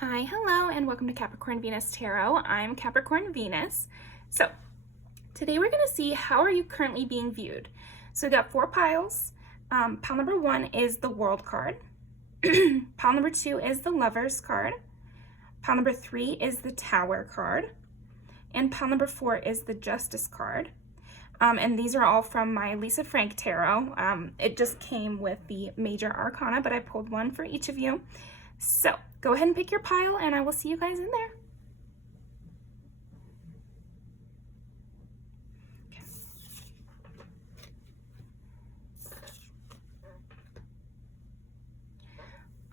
Hi, hello, and welcome to Capricorn Venus Tarot. I'm Capricorn Venus. So today we're going to see how are you currently being viewed. So we've got 4 piles. Pile number 1 is the World card. Pile number 2 is the Lovers card. Pile number 3 is the Tower card. And pile number 4 is the Justice card. And these are all from my Lisa Frank Tarot. It just came with the major arcana, but I pulled one for each of you. So go ahead and pick your pile and I will see you guys in there. Okay.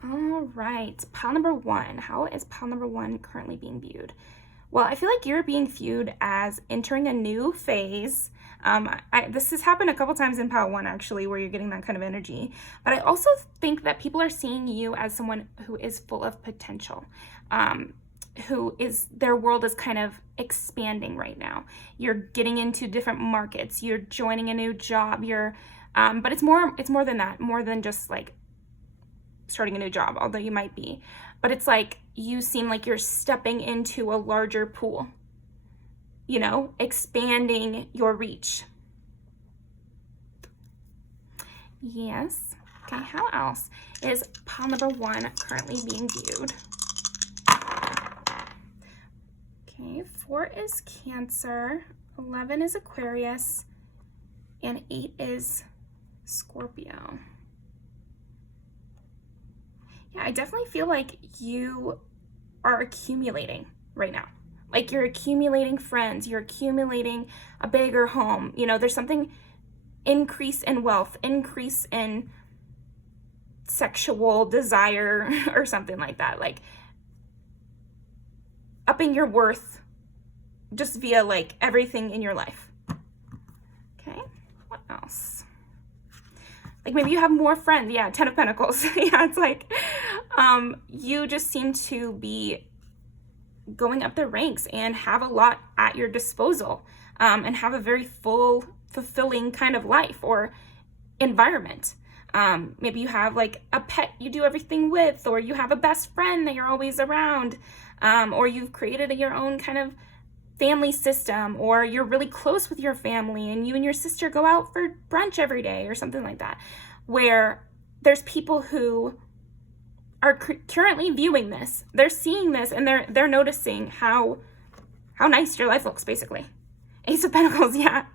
All right, pile number 1. How is pile number 1 currently being viewed? Well, I feel like you're being viewed as entering a new phase. This has happened a couple times in pile 1 actually, where you're getting that kind of energy. But I also think that people are seeing you as someone who is full of potential, their world is kind of expanding right now. You're getting into different markets. You're joining a new job. But it's more than that, more than just like starting a new job, although you might be. But it's like you seem like you're stepping into a larger pool, you know, expanding your reach. Yes. Okay, how else is pile number 1 currently being viewed? Okay, 4 is Cancer, 11 is Aquarius, and 8 is Scorpio. Yeah, I definitely feel like you are accumulating right now. Like you're accumulating friends, you're accumulating a bigger home. You know, there's something, increase in wealth, increase in sexual desire or something like that. Like upping your worth just via like everything in your life. Okay, what else? Like maybe you have more friends. Yeah, 10 of Pentacles. Yeah, it's like you just seem to be going up the ranks and have a lot at your disposal, and have a very full, fulfilling kind of life or environment. Maybe you have like a pet you do everything with, or you have a best friend that you're always around, or you've created your own kind of family system, or you're really close with your family and you and your sister go out for brunch every day or something like that, where there's people who are currently viewing this. They're seeing this and they're noticing how nice your life looks, basically. Ace of Pentacles, yeah.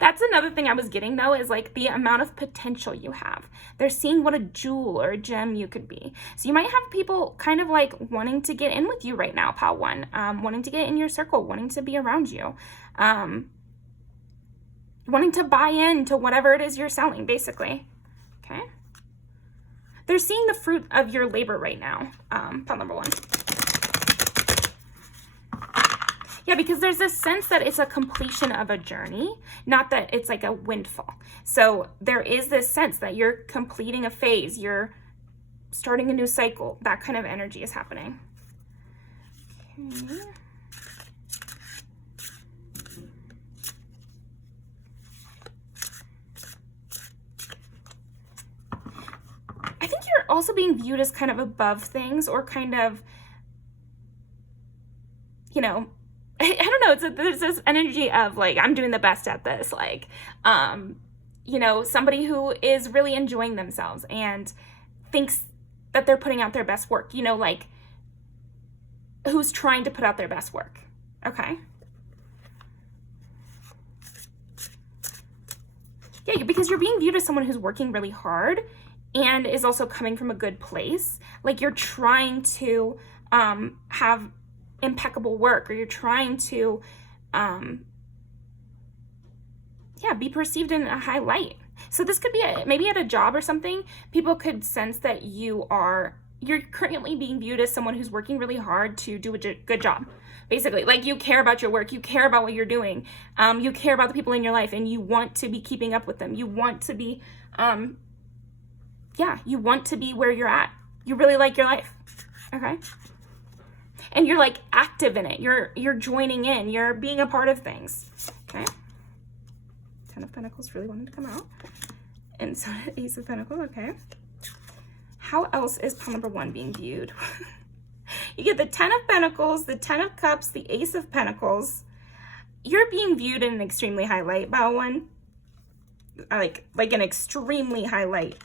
That's another thing I was getting though, is like the amount of potential you have. They're seeing what a jewel or a gem you could be. So you might have people kind of like wanting to get in with you right now, pile 1, wanting to get in your circle, wanting to be around you, wanting to buy into whatever it is you're selling, basically. Okay. They're seeing the fruit of your labor right now, pile number 1. Yeah, because there's this sense that it's a completion of a journey, not that it's like a windfall. So there is this sense that you're completing a phase, you're starting a new cycle. That kind of energy is happening. Okay. I think you're also being viewed as kind of above things, or kind of, you know, I don't know, there's this energy of like, I'm doing the best at this, like, you know, somebody who is really enjoying themselves and thinks that they're putting out their best work, you know, like who's trying to put out their best work. Okay. Yeah, because you're being viewed as someone who's working really hard and is also coming from a good place. Like you're trying to have impeccable work, or you're trying to be perceived in a high light. So this could be maybe at a job or something, people could sense that you're currently being viewed as someone who's working really hard to do a good job, basically. Like you care about your work, you care about what you're doing, you care about the people in your life, and you want to be keeping up with them. You want to be you want to be where you're at. You really like your life. Okay. And you're like active in it. You're joining in. You're being a part of things. Okay. 10 of Pentacles really wanted to come out. And so Ace of Pentacles. Okay. How else is pile number 1 being viewed? You get the 10 of Pentacles, the 10 of Cups, the Ace of Pentacles. You're being viewed in an extremely high light, Bowen. Like an extremely high light.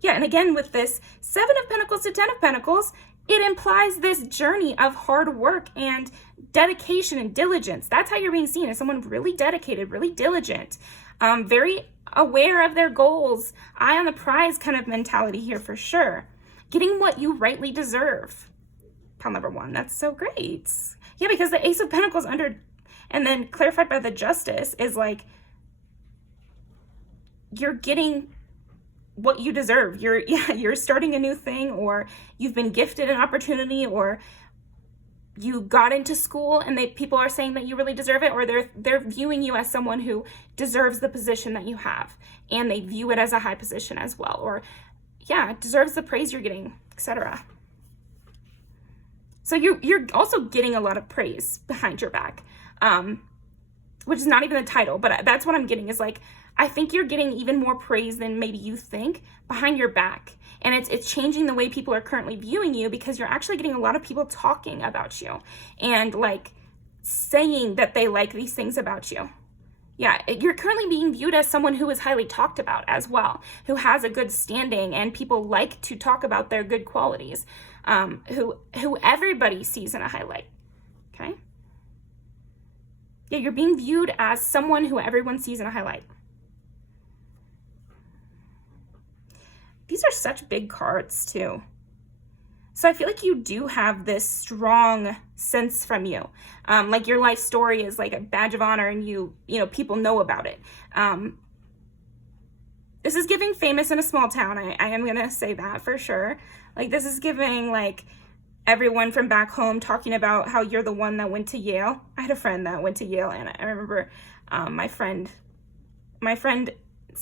Yeah, and again with this 7 of Pentacles to 10 of Pentacles, it implies this journey of hard work and dedication and diligence. That's how you're being seen, as someone really dedicated, really diligent, very aware of their goals, eye on the prize kind of mentality here for sure. Getting what you rightly deserve. Pile number 1, that's so great. Yeah, because the Ace of Pentacles under, and then clarified by the Justice, is like, you're getting what you deserve. You're starting a new thing, or you've been gifted an opportunity, or you got into school and people are saying that you really deserve it, or they're viewing you as someone who deserves the position that you have, and they view it as a high position as well, or yeah, it deserves the praise you're getting, etc. So you're also getting a lot of praise behind your back, which is not even the title, but that's what I'm getting, is like, I think you're getting even more praise than maybe you think behind your back. And it's changing the way people are currently viewing you, because you're actually getting a lot of people talking about you and like saying that they like these things about you. Yeah, you're currently being viewed as someone who is highly talked about as well, who has a good standing, and people like to talk about their good qualities, who everybody sees in a highlight, okay? Yeah, you're being viewed as someone who everyone sees in a highlight. These are such big cards too. So I feel like you do have this strong sense from you. Like your life story is like a badge of honor, and you know, people know about it. This is giving famous in a small town. I am going to say that for sure. Like this is giving like everyone from back home talking about how you're the one that went to Yale. I had a friend that went to Yale, and I remember my friend's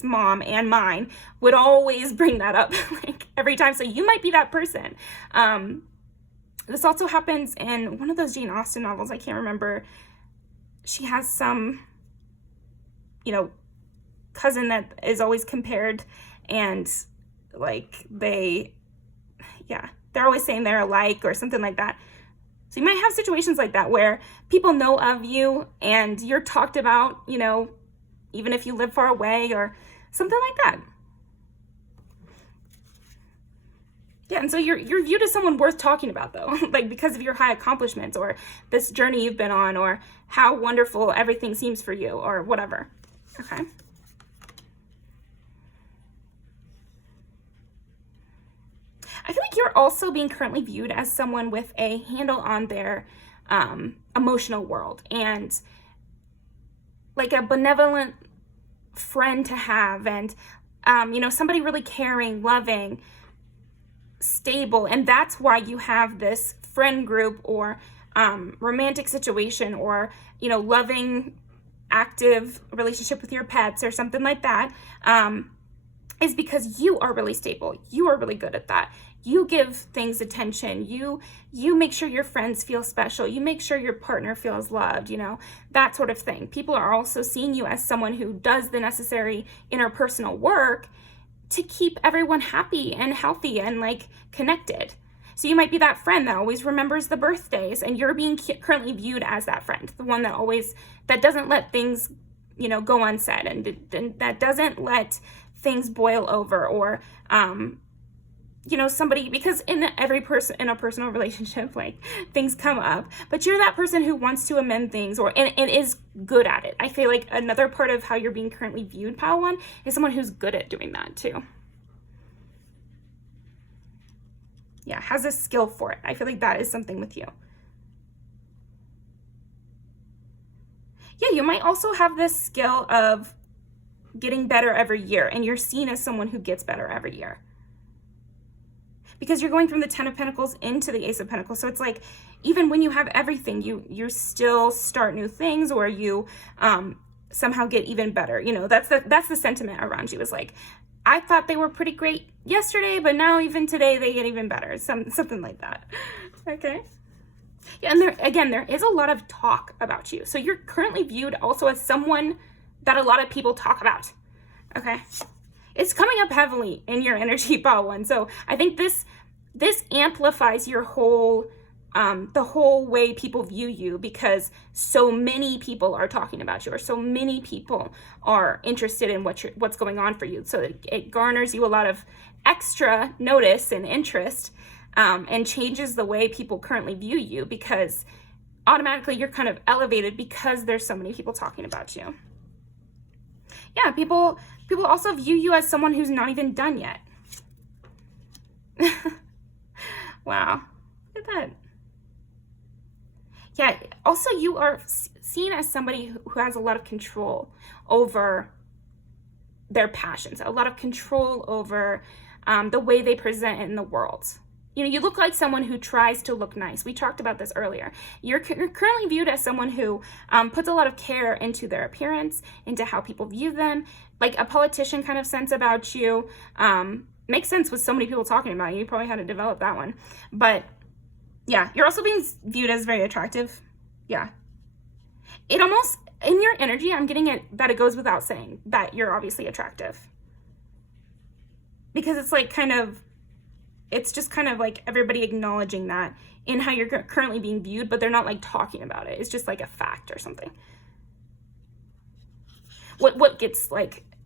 mom and mine would always bring that up like every time. So you might be that person. This also happens in one of those Jane Austen novels. I can't remember. She has some, you know, cousin that is always compared, and like they're always saying they're alike or something like that. So you might have situations like that where people know of you and you're talked about, you know, even if you live far away or something like that. Yeah, and so you're viewed as someone worth talking about though, like because of your high accomplishments or this journey you've been on, or how wonderful everything seems for you, or whatever. Okay. I feel like you're also being currently viewed as someone with a handle on their emotional world, and like a benevolent friend to have, and you know, somebody really caring, loving, stable. And that's why you have this friend group or romantic situation, or you know, loving, active relationship with your pets or something like that, is because you are really stable. You are really good at that. You give things attention. You make sure your friends feel special. You make sure your partner feels loved, you know, that sort of thing. People are also seeing you as someone who does the necessary interpersonal work to keep everyone happy and healthy and like connected. So you might be that friend that always remembers the birthdays, and you're being currently viewed as that friend, the one that doesn't let things, you know, go unsaid, and that doesn't let things boil over, or you know, somebody, because in a personal relationship, like things come up, but you're that person who wants to amend things, and is good at it. I feel like another part of how you're being currently viewed, Pile 1, is someone who's good at doing that too. Yeah, has a skill for it. I feel like that is something with you. Yeah, you might also have this skill of getting better every year, and you're seen as someone who gets better every year, because you're going from the 10 of Pentacles into the Ace of Pentacles. So it's like, even when you have everything, you still start new things, or you somehow get even better. You know, that's the sentiment around you, is like, I thought they were pretty great yesterday, but now even today they get even better. Something like that. Okay. Yeah, and there is a lot of talk about you. So you're currently viewed also as someone that a lot of people talk about. Okay. It's coming up heavily in your energy, Pile 1. So I think this this amplifies your whole, the whole way people view you, because so many people are talking about you, or so many people are interested in what's going on for you. So it garners you a lot of extra notice and interest, and changes the way people currently view you, because automatically you're kind of elevated because there's so many people talking about you. Yeah, people also view you as someone who's not even done yet. Wow, look at that. Yeah, also you are seen as somebody who has a lot of control over their passions, a lot of control over the way they present in the world. You know, you look like someone who tries to look nice. We talked about this earlier. You're currently viewed as someone who puts a lot of care into their appearance, into how people view them, like a politician kind of sense about you. Makes sense with so many people talking about you. You probably had to develop that one. But yeah, you're also being viewed as very attractive. Yeah. It almost, in your energy, I'm getting it that it goes without saying that you're obviously attractive. Because it's like it's just kind of like everybody acknowledging that in how you're currently being viewed, but they're not like talking about it. It's just like a fact or something.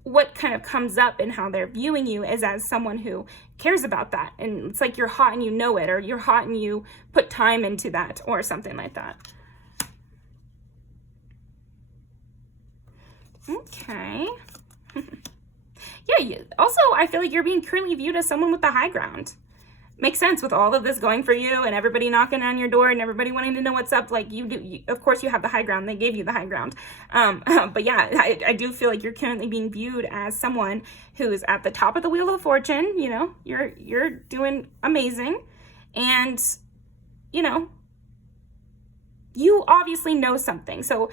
What kind of comes up in how they're viewing you is as someone who cares about that. And it's like you're hot and you know it, or you're hot and you put time into that, or something like that. Okay. Yeah, also I feel like you're being currently viewed as someone with the high ground. Makes sense with all of this going for you and everybody knocking on your door and everybody wanting to know what's up. Like of course you have the high ground. They gave you the high ground. But yeah, I do feel like you're currently being viewed as someone who is at the top of the wheel of fortune. You know, you're doing amazing, and you know, you obviously know something. So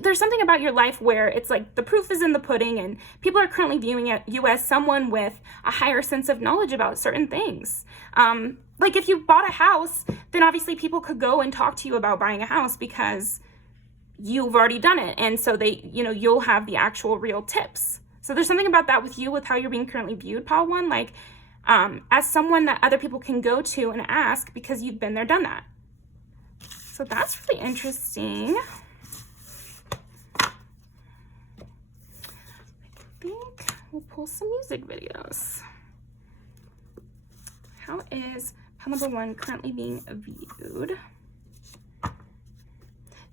there's something about your life where it's like the proof is in the pudding, and people are currently viewing you as someone with a higher sense of knowledge about certain things. Like if you bought a house, then obviously people could go and talk to you about buying a house because you've already done it. And so you'll have the actual real tips. So there's something about that with you, with how you're being currently viewed, Pile 1, like as someone that other people can go to and ask because you've been there, done that. So that's really interesting. We'll pull some music videos. How is pile number 1 currently being viewed?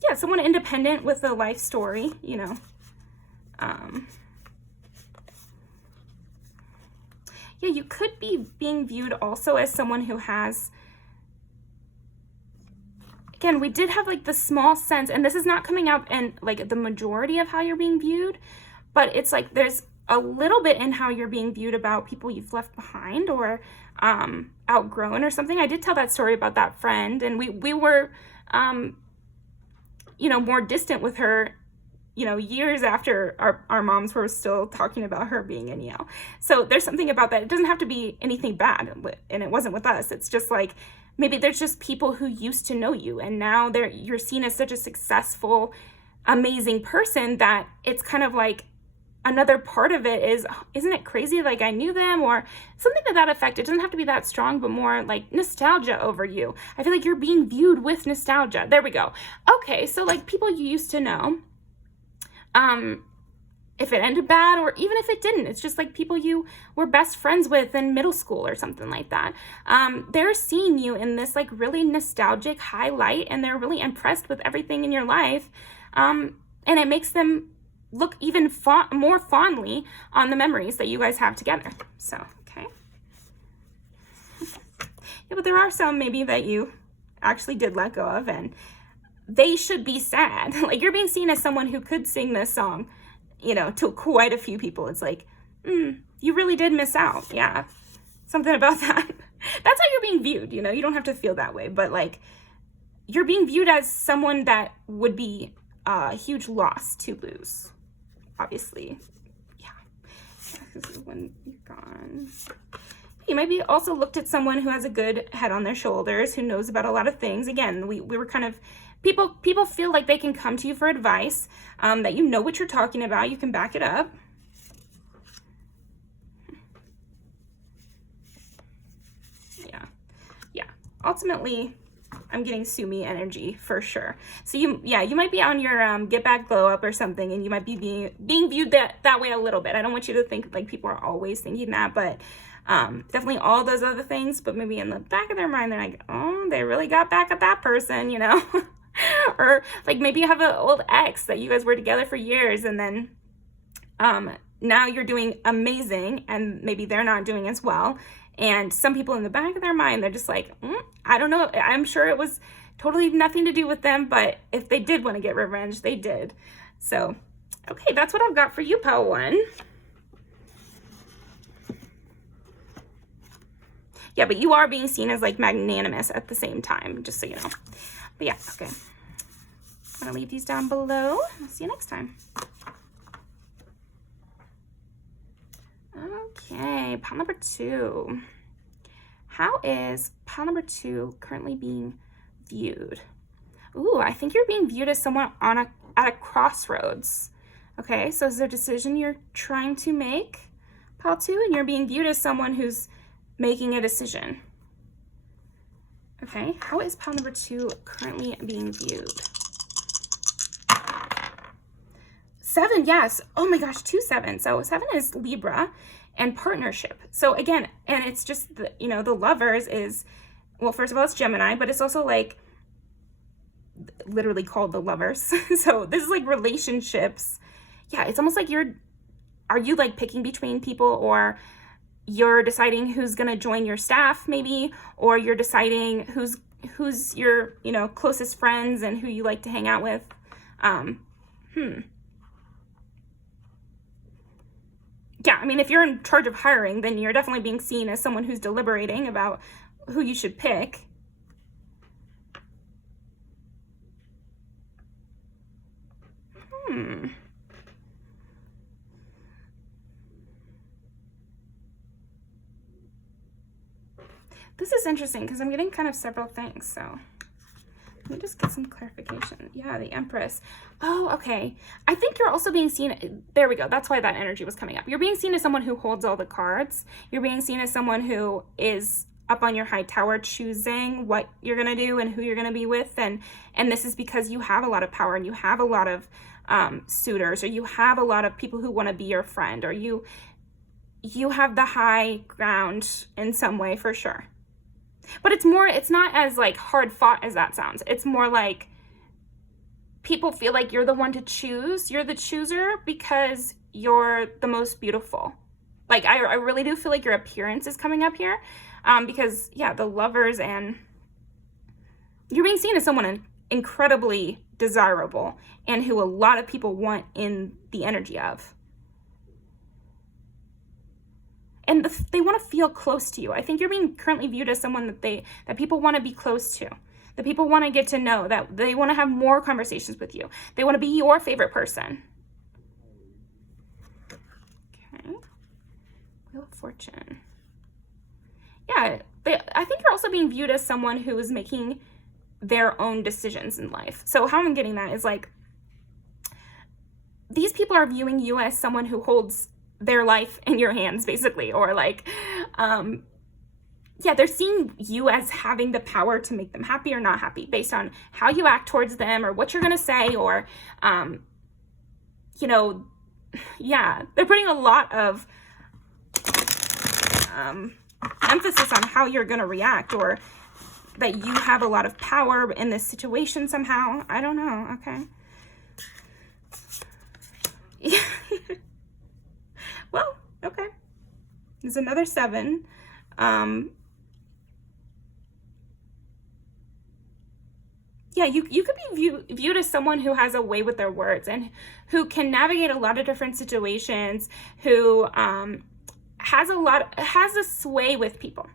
Yeah, someone independent with a life story, you know. Yeah, you could be being viewed also as someone who has, again, we did have like the small sense, and this is not coming out in like the majority of how you're being viewed, but it's like there's a little bit in how you're being viewed about people you've left behind or outgrown or something. I did tell that story about that friend, and we were, more distant with her, years after our moms were still talking about her being in Yale. So there's something about that. It doesn't have to be anything bad, and it wasn't with us. It's just like, maybe there's just people who used to know you, and now you're seen as such a successful, amazing person that it's kind of like, another part of it is, isn't it crazy? Like I knew them, or something to that effect. It doesn't have to be that strong, but more like nostalgia over you. I feel like you're being viewed with nostalgia. There we go. Okay, so like people you used to know, if it ended bad, or even if it didn't, it's just like people you were best friends with in middle school or something like that. They're seeing you in this like really nostalgic highlight, and they're really impressed with everything in your life. And it makes them look even more fondly on the memories that you guys have together. So, okay. Yeah, but there are some maybe that you actually did let go of, and they should be sad. Like you're being seen as someone who could sing this song, to quite a few people. It's like, you really did miss out. Yeah, something about that. That's how you're being viewed, you don't have to feel that way, but like you're being viewed as someone that would be a huge loss to lose. Obviously, yeah. This is when you're gone. You might be also looked at someone who has a good head on their shoulders, who knows about a lot of things. Again, we were kind of, people feel like they can come to you for advice, that you know what you're talking about, you can back it up. ultimately, I'm getting sue me energy for sure. So you might be on your get back glow up or something, and you might be being viewed that way a little bit. I don't want you to think like people are always thinking that, but definitely all those other things. But maybe in the back of their mind, they're like, oh, they really got back at that person, you know? Or like maybe you have an old ex that you guys were together for years, and then now you're doing amazing, and maybe they're not doing as well. And some people in the back of their mind, they're just like, I don't know. I'm sure it was totally nothing to do with them, but if they did want to get revenge, they did. So, okay, that's what I've got for you, pile one. Yeah, but you are being seen as like magnanimous at the same time, just so you know. But yeah, okay. I'm going to leave these down below. I'll see you next time. Okay, pile number 2. How is pile number 2 currently being viewed? Ooh, I think you're being viewed as someone at a crossroads. Okay, so is there a decision you're trying to make, pile 2, and you're being viewed as someone who's making a decision? Okay, how is pile number 2 currently being viewed? 7, yes. Oh my gosh, 2 7. So 7 is Libra and partnership. So again, and it's just the, you know, the lovers is, well, first of all, it's Gemini, but it's also like literally called the lovers. So this is like relationships. Yeah, it's almost like are you like picking between people, or you're deciding who's gonna join your staff maybe, or you're deciding who's your, you know, closest friends and who you like to hang out with. Yeah, I mean, if you're in charge of hiring, then you're definitely being seen as someone who's deliberating about who you should pick. This is interesting because I'm getting kind of several things, so let me just get some clarification. Yeah, the Empress. Oh, okay. I think you're also being seen, there we go. That's why that energy was coming up. You're being seen as someone who holds all the cards. You're being seen as someone who is up on your high tower choosing what you're going to do and who you're going to be with. And this is because you have a lot of power, and you have a lot of suitors, or you have a lot of people who want to be your friend, or you have the high ground in some way for sure. But it's not as like hard fought as that sounds. It's more like people feel like you're the one to choose. You're the chooser because you're the most beautiful. Like I really do feel like your appearance is coming up here, because yeah, the lovers, and you're being seen as someone incredibly desirable and who a lot of people want in the energy of. And they want to feel close to you. I think you're being currently viewed as someone that people want to be close to, that people want to get to know, that they want to have more conversations with you. They want to be your favorite person. Okay. Wheel of Fortune. Yeah, I think you're also being viewed as someone who is making their own decisions in life. So how I'm getting that is like, these people are viewing you as someone who holds their life in your hands, basically, or like, yeah, they're seeing you as having the power to make them happy or not happy based on how you act towards them, or what you're gonna say, or, you know, yeah, they're putting a lot of emphasis on how you're gonna react, or that you have a lot of power in this situation somehow. I don't know, okay. Yeah. Well, okay. There's another 7. Yeah, you could be viewed as someone who has a way with their words, and who can navigate a lot of different situations, who has a sway with people.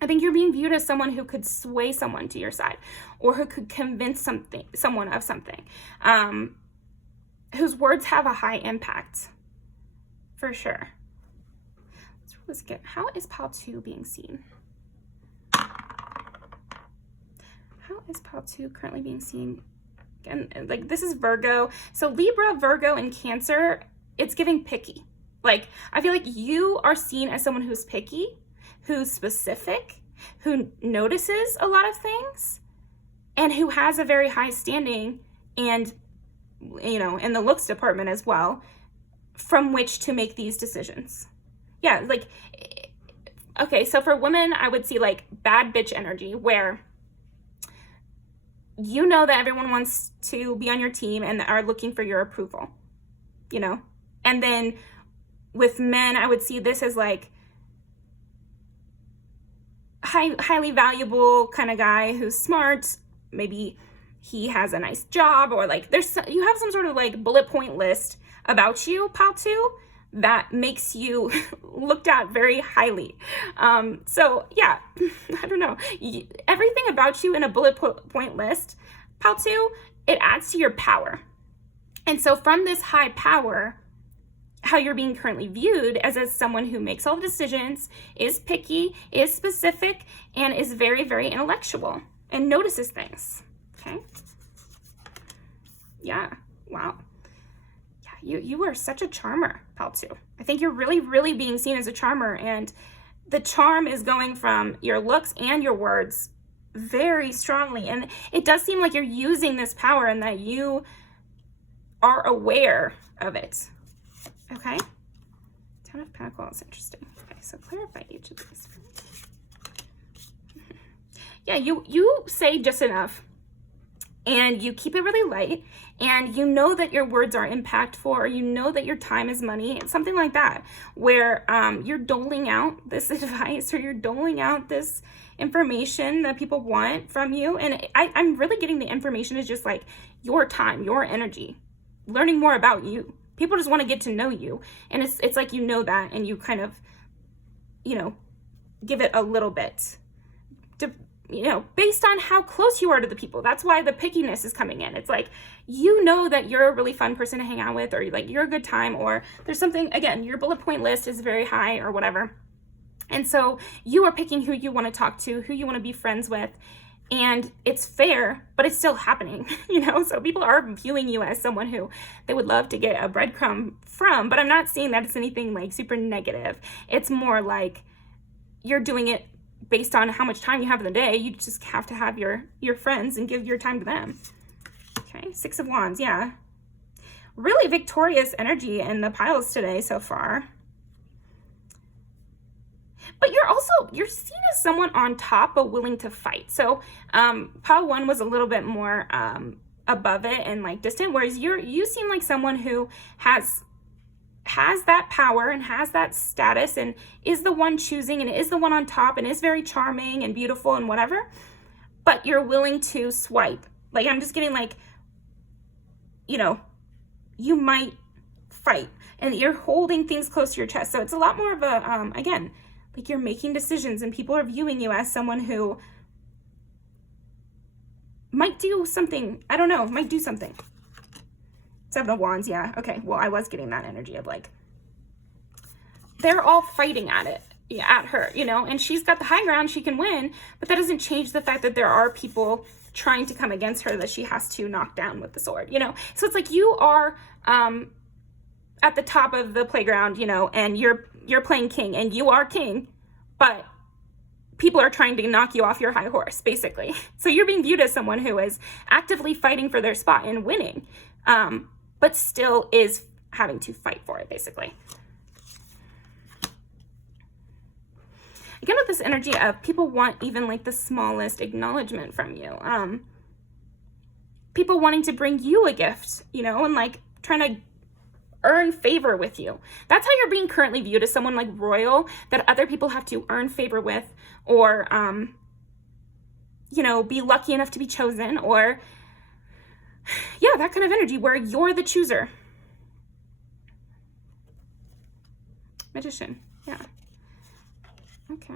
I think you're being viewed as someone who could sway someone to your side, or who could convince someone of something, whose words have a high impact. For sure. Let's get, how is pile 2 being seen? How is pile 2 currently being seen? Again, like this is Virgo. So Libra, Virgo, and Cancer, it's giving picky. Like, I feel like you are seen as someone who's picky, who's specific, who notices a lot of things and who has a very high standing and, you know, in the looks department as well, from which to make these decisions. Yeah, like, okay, so for women, I would see like bad bitch energy where you know that everyone wants to be on your team and are looking for your approval, you know? And then with men, I would see this as like highly valuable kind of guy who's smart. Maybe he has a nice job, or like you have some sort of like bullet point list about you, pal two, that makes you looked at very highly. So yeah, I don't know. Everything about you in a bullet point list, pal two, it adds to your power. And so from this high power, how you're being currently viewed as someone who makes all the decisions, is picky, is specific, and is very, very intellectual and notices things. Okay. Yeah. Wow. Yeah, you are such a charmer, pal two. I think you're really, really being seen as a charmer, and the charm is going from your looks and your words very strongly. And it does seem like you're using this power and that you are aware of it. Okay. Ten of Pentacles, interesting. Okay, so clarify each of these for me. Yeah, you say just enough, and you keep it really light, and you know that your words are impactful, or you know that your time is money, something like that, where you're doling out this advice, or you're doling out this information that people want from you. And I'm really getting the information is just like your time, your energy, learning more about you. People just want to get to know you, and it's like, you know that, and you kind of, you know, give it a little bit to, you know, based on how close you are to the people. That's why the pickiness is coming in. It's like, you know that you're a really fun person to hang out with, or like you're a good time, or there's something, again, your bullet point list is very high or whatever. And so you are picking who you want to talk to, who you want to be friends with. And it's fair, but it's still happening, you know? So people are viewing you as someone who they would love to get a breadcrumb from, but I'm not seeing that it's anything like super negative. It's more like you're doing it based on how much time you have in the day. You just have to have your friends and give your time to them. Okay, Six of Wands, yeah. Really victorious energy in the piles today so far. But you're seen as someone on top but willing to fight. So pile one was a little bit more above it and like distant, whereas you seem like someone who has that power and has that status and is the one choosing and is the one on top and is very charming and beautiful and whatever, but you're willing to swipe. Like, I'm just getting like, you know, you might fight and you're holding things close to your chest. So it's a lot more of a, again, like you're making decisions and people are viewing you as someone who might do something, I don't know, might do something. Seven of Wands, yeah. Okay, well, I was getting that energy of like, they're all fighting at it, yeah, at her, you know, and she's got the high ground, she can win, but that doesn't change the fact that there are people trying to come against her that she has to knock down with the sword, you know? So it's like you are at the top of the playground, you know, and you're playing king and you are king, but people are trying to knock you off your high horse, basically. So you're being viewed as someone who is actively fighting for their spot and winning, but still is having to fight for it, basically. Again, with this energy of people want even like the smallest acknowledgement from you. People wanting to bring you a gift, you know, and like trying to earn favor with you. That's how you're being currently viewed, as someone like royal that other people have to earn favor with, or, you know, be lucky enough to be chosen, or yeah, that kind of energy where you're the chooser. Magician, yeah. Okay.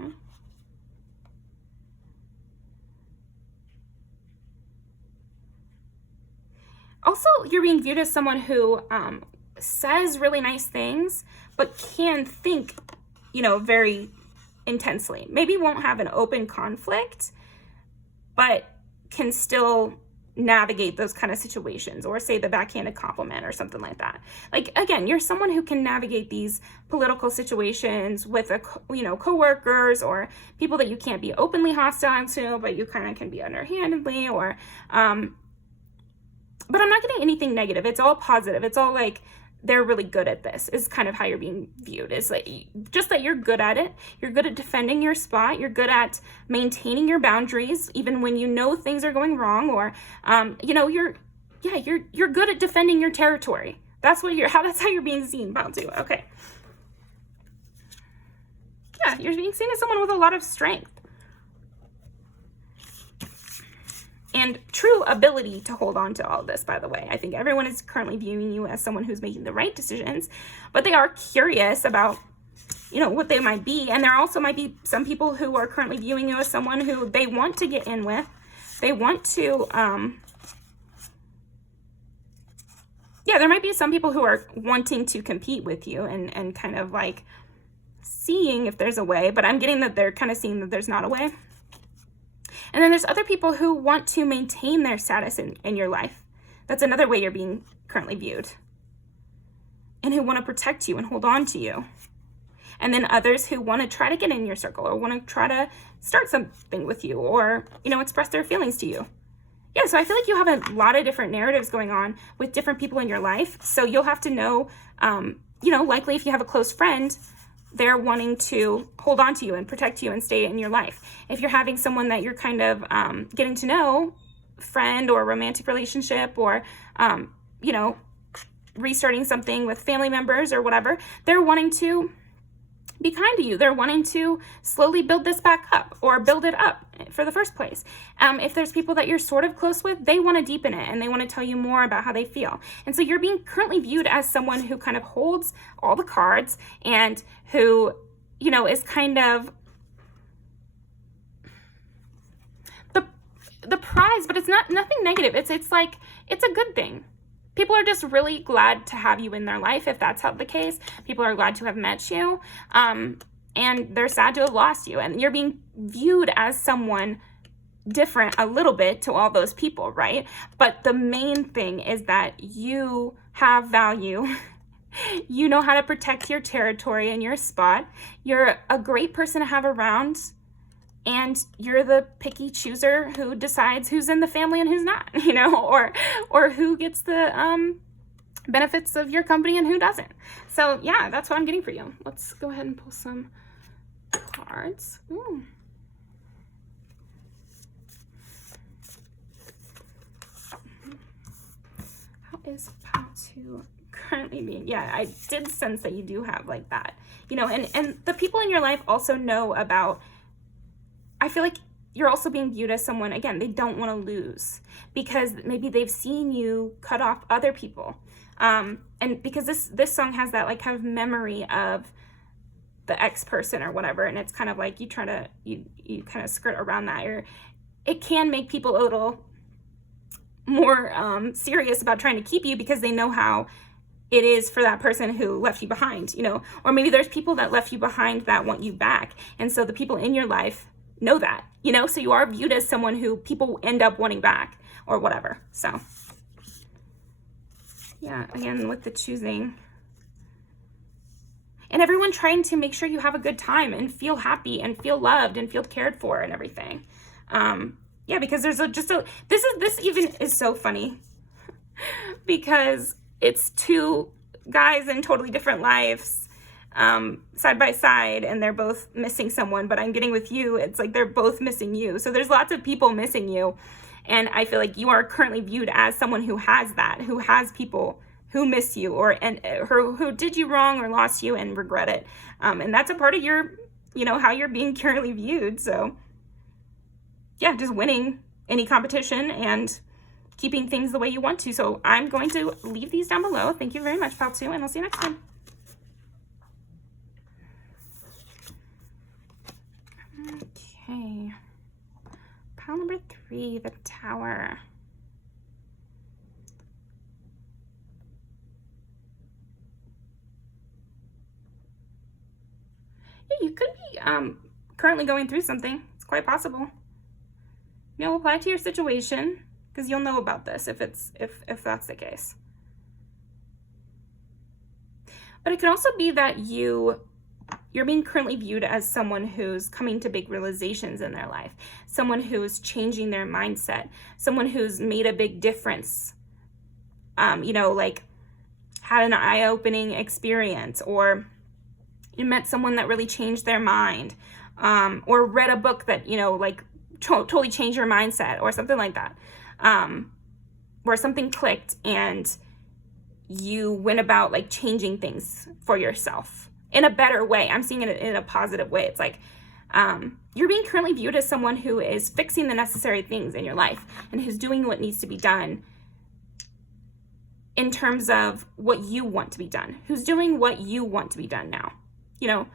Also, you're being viewed as someone who says really nice things, but can think, you know, very intensely. Maybe won't have an open conflict, but can still navigate those kind of situations, or say the backhanded compliment or something like that. Like, again, you're someone who can navigate these political situations with coworkers or people that you can't be openly hostile to, but you kind of can be underhandedly, or but I'm not getting anything negative. It's all positive. It's all like, they're really good at this, is kind of how you're being viewed. It's like, just that you're good at it. You're good at defending your spot. You're good at maintaining your boundaries, even when you know things are going wrong, or, you're good at defending your territory. That's how you're being seen, Baldu. Okay. Yeah, you're being seen as someone with a lot of strength and true ability to hold on to all of this, by the way. I think everyone is currently viewing you as someone who's making the right decisions, but they are curious about, what they might be. And there also might be some people who are currently viewing you as someone who they want to get in with. They want to, there might be some people who are wanting to compete with you and kind of like seeing if there's a way, but I'm getting that they're kind of seeing that there's not a way. And then there's other people who want to maintain their status in your life. That's another way you're being currently viewed. And who want to protect you and hold on to you. And then others who want to try to get in your circle, or want to try to start something with you, or, express their feelings to you. Yeah, so I feel like you have a lot of different narratives going on with different people in your life. So you'll have to know, likely if you have a close friend, they're wanting to hold on to you and protect you and stay in your life. If you're having someone that you're kind of getting to know, friend or romantic relationship, or, restarting something with family members or whatever, they're wanting to be kind to you. They're wanting to slowly build this back up, or build it up for the first place. If there's people that you're sort of close with, they want to deepen it and they want to tell you more about how they feel. And so you're being currently viewed as someone who kind of holds all the cards, and who, is kind of the prize, but it's nothing negative. It's like, it's a good thing. People are just really glad to have you in their life, if that's the case. People are glad to have met you, and they're sad to have lost you. And you're being viewed as someone different a little bit to all those people, right? But the main thing is that you have value. You know how to protect your territory and your spot. You're a great person to have around. And you're the picky chooser who decides who's in the family and who's not, or who gets the benefits of your company and who doesn't. So yeah, that's what I'm getting for you. Let's go ahead and pull some cards. Ooh. How is Patu currently being? Yeah, I did sense that you do have like that, and the people in your life also know about, I feel like you're also being viewed as someone, again, they don't want to lose, because maybe they've seen you cut off other people. And because this song has that like kind of memory of the ex person or whatever, and it's kind of like you kind of skirt around that, or it can make people a little more serious about trying to keep you, because they know how it is for that person who left you behind, or maybe there's people that left you behind that want you back. And so the people in your life know that, so you are viewed as someone who people end up wanting back or whatever. So yeah, again, with the choosing, and everyone trying to make sure you have a good time and feel happy and feel loved and feel cared for and everything. Yeah, because there's this even is so funny because it's two guys in totally different lives, side by side, and they're both missing someone, but I'm getting with you, it's like they're both missing you. So there's lots of people missing you, and I feel like you are currently viewed as someone who has that, who has people who miss you, who did you wrong or lost you and regret it. And that's a part of your, how you're being currently viewed. So yeah, just winning any competition and keeping things the way you want to. So I'm going to leave these down below. Thank you very much, Pal2, and I'll see you next time. Okay, pile number 3, the Tower. Yeah, you could be currently going through something. It's quite possible. Apply to your situation. because you'll know about this if that's the case. But it could also be that you're being currently viewed as someone who's coming to big realizations in their life, someone who's changing their mindset, someone who's made a big difference, you know, like had an eye-opening experience, or you met someone that really changed their mind, or read a book that, you know, like totally changed your mindset or something like that, where something clicked and you went about like changing things for yourself in a better way. I'm seeing it in a positive way. It's like you're being currently viewed as someone who is fixing the necessary things in your life and who's doing what needs to be done in terms of what you want to be done, who's doing what you want to be done now, you know.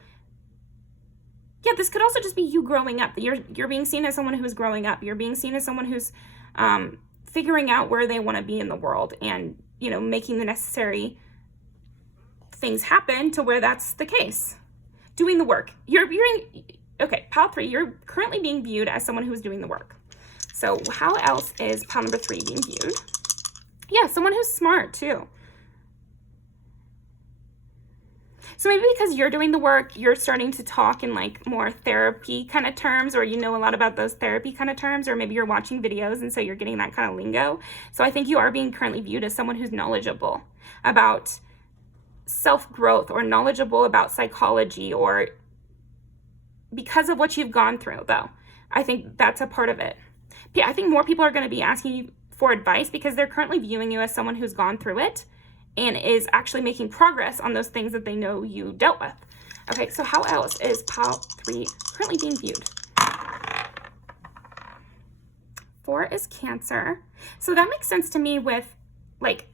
Yeah, this could also just be you growing up. You're being seen as someone who's growing up. You're being seen as someone who's figuring out where they want to be in the world and, you know, making the necessary things happen to where that's the case. Doing the work. Okay, pile 3, you're currently being viewed as someone who's doing the work. So how else is pile number 3 being viewed? Yeah, someone who's smart too. So maybe because you're doing the work, you're starting to talk in like more therapy kind of terms, or you know a lot about those therapy kind of terms, or maybe you're watching videos and so you're getting that kind of lingo. So I think you are being currently viewed as someone who's knowledgeable about self-growth, or knowledgeable about psychology, or because of what you've gone through, though. I think that's a part of it. Yeah, I think more people are going to be asking you for advice because they're currently viewing you as someone who's gone through it and is actually making progress on those things that they know you dealt with. Okay, so how else is pile 3 currently being viewed? 4 is Cancer. So that makes sense to me with, like,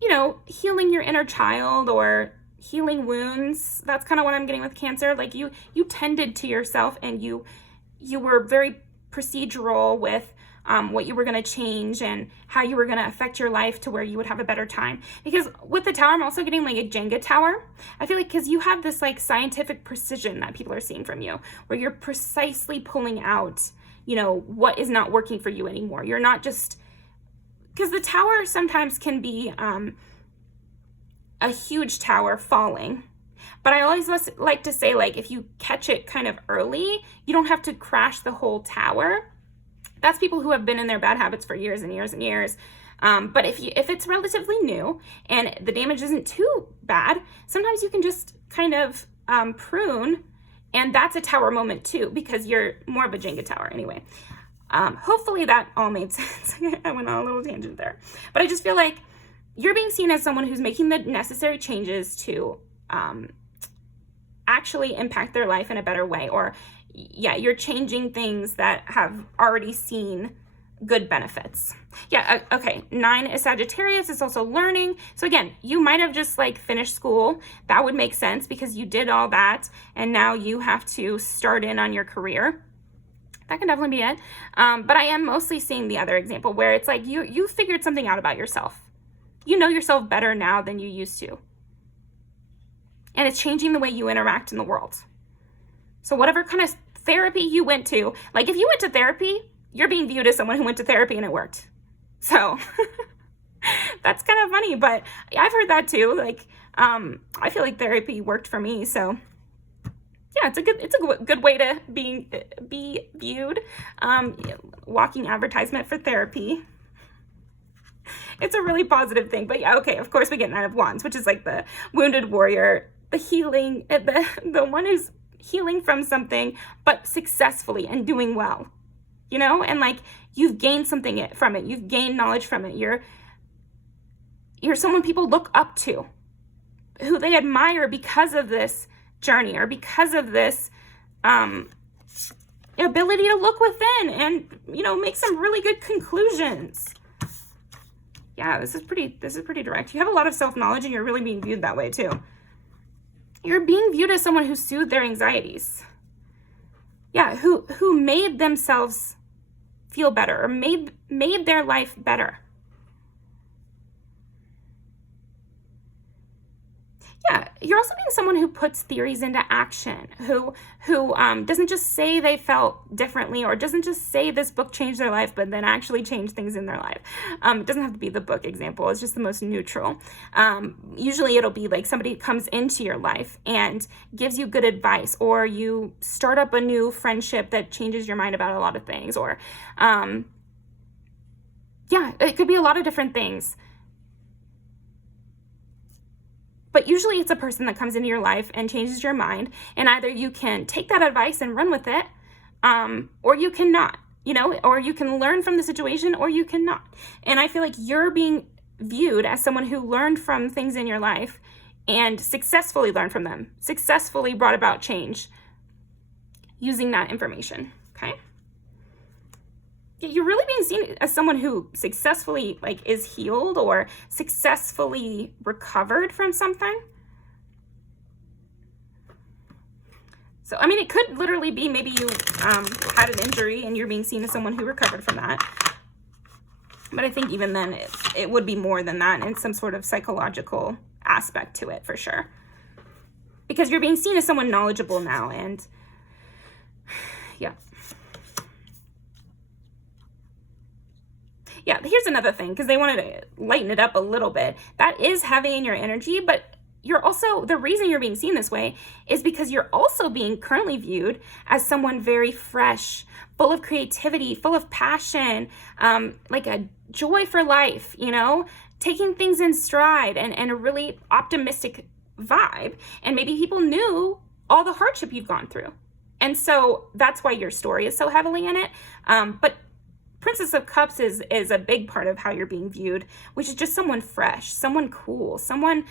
you know, healing your inner child or healing wounds. That's kind of what I'm getting with Cancer. Like you tended to yourself, and you were very procedural with what you were going to change and how you were going to affect your life to where you would have a better time. Because with the tower, I'm also getting like a Jenga tower. I feel like because you have this like scientific precision that people are seeing from you, where you're precisely pulling out, you know, what is not working for you anymore. You're not just, because the tower sometimes can be a huge tower falling. But I always like to say, like, if you catch it kind of early, you don't have to crash the whole tower. That's people who have been in their bad habits for years and years and years. But if it's relatively new and the damage isn't too bad, sometimes you can just kind of prune, and that's a tower moment too, because you're more of a Jenga tower anyway. Hopefully that all made sense. I went on a little tangent there. But I just feel like you're being seen as someone who's making the necessary changes to actually impact their life in a better way. Or, yeah, you're changing things that have already seen good benefits. Yeah, okay. 9 is Sagittarius. It's also learning. So again, you might have just like finished school. That would make sense because you did all that and now you have to start in on your career. That can definitely be it. But I am mostly seeing the other example where it's like you figured something out about yourself. You know yourself better now than you used to. And it's changing the way you interact in the world. So whatever kind of therapy you went to, like if you went to therapy, you're being viewed as someone who went to therapy and it worked. So that's kind of funny, but I've heard that too. Like, I feel like therapy worked for me. So yeah, it's a good way to be viewed. Walking advertisement for therapy. It's a really positive thing, but yeah, okay, of course we get 9 of Wands, which is like the wounded warrior, the healing, the one who's healing from something, but successfully and doing well, you know, and like you've gained something from it. You've gained knowledge from it. You're someone people look up to, who they admire because of this journey or because of this ability to look within and, you know, make some really good conclusions. Yeah, this is pretty direct. You have a lot of self-knowledge and you're really being viewed that way too. You're being viewed as someone who soothed their anxieties. Yeah, who made themselves feel better or made their life better. Yeah, you're also being someone who puts theories into action, who doesn't just say they felt differently, or doesn't just say this book changed their life, but then actually change things in their life. It doesn't have to be the book example. It's just the most neutral. Usually it'll be like somebody comes into your life and gives you good advice, or you start up a new friendship that changes your mind about a lot of things, or yeah, it could be a lot of different things. But usually it's a person that comes into your life and changes your mind, and either you can take that advice and run with it, or you cannot, or you can learn from the situation, or you cannot. And I feel like you're being viewed as someone who learned from things in your life and successfully learned from them, successfully brought about change using that information, okay? You're really being seen as someone who successfully is healed or successfully recovered from something. So, I mean, it could literally be maybe you had an injury and you're being seen as someone who recovered from that. But I think even then it would be more than that, and some sort of psychological aspect to it for sure. Because you're being seen as someone knowledgeable now, and yeah. Yeah, here's another thing, because they wanted to lighten it up a little bit. That is heavy in your energy, but you're also, the reason you're being seen this way is because you're also being currently viewed as someone very fresh, full of creativity, full of passion, like a joy for life, taking things in stride, and a really optimistic vibe. And maybe people knew all the hardship you've gone through. And so that's why your story is so heavily in it. But Princess of Cups is a big part of how you're being viewed, which is just someone fresh, someone cool, someone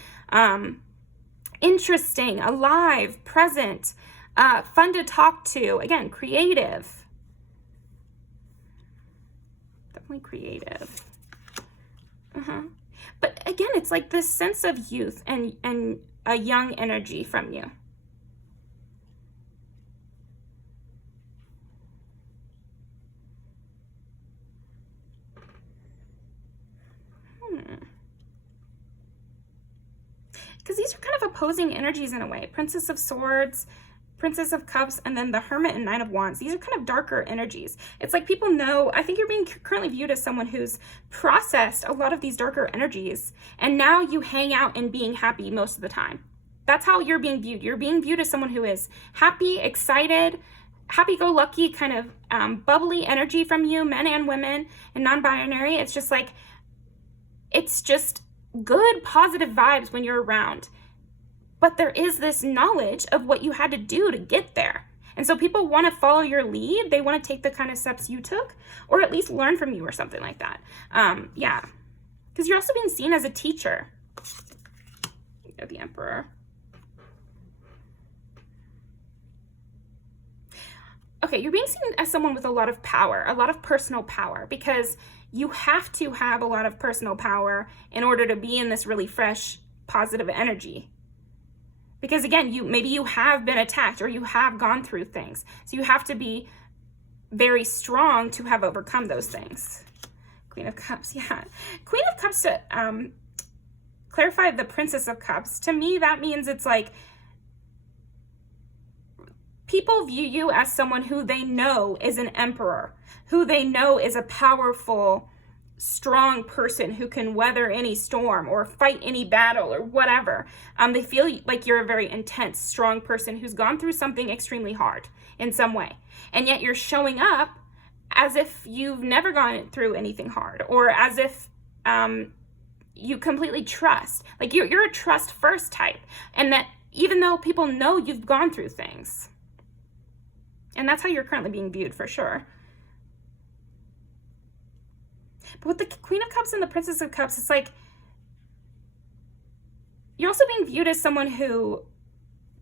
interesting, alive, present, fun to talk to. Again, creative. Definitely creative. But again, it's like this sense of youth and a young energy from you. Because these are kind of opposing energies in a way. Princess of Swords, Princess of Cups, and then the Hermit and Nine of Wands. These are kind of darker energies. It's like people know, I think you're being currently viewed as someone who's processed a lot of these darker energies, and now you hang out in being happy most of the time. That's how you're being viewed. You're being viewed as someone who is happy, excited, happy-go-lucky, kind of bubbly energy from you, men and women, and non-binary. It's just like, it's just good, positive vibes when you're around. But there is this knowledge of what you had to do to get there. And so people want to follow your lead. They want to take the kind of steps you took, or at least learn from you or something like that. Yeah. Because you're also being seen as a teacher. You're the Emperor. Okay, you're being seen as someone with a lot of power, a lot of personal power, because you have to have a lot of personal power in order to be in this really fresh, positive energy. Because again, maybe you have been attacked, or you have gone through things. So you have to be very strong to have overcome those things. Queen of Cups, yeah. Queen of Cups, to clarify the Princess of Cups, to me that means it's like, people view you as someone who they know is an emperor, who they know is a powerful, strong person who can weather any storm or fight any battle or whatever. They feel like you're a very intense, strong person who's gone through something extremely hard in some way. And yet you're showing up as if you've never gone through anything hard, or as if you completely trust. Like you're a trust first type. And that even though people know you've gone through things. And that's how you're currently being viewed for sure. But with the Queen of Cups and the Princess of Cups, it's like, you're also being viewed as someone who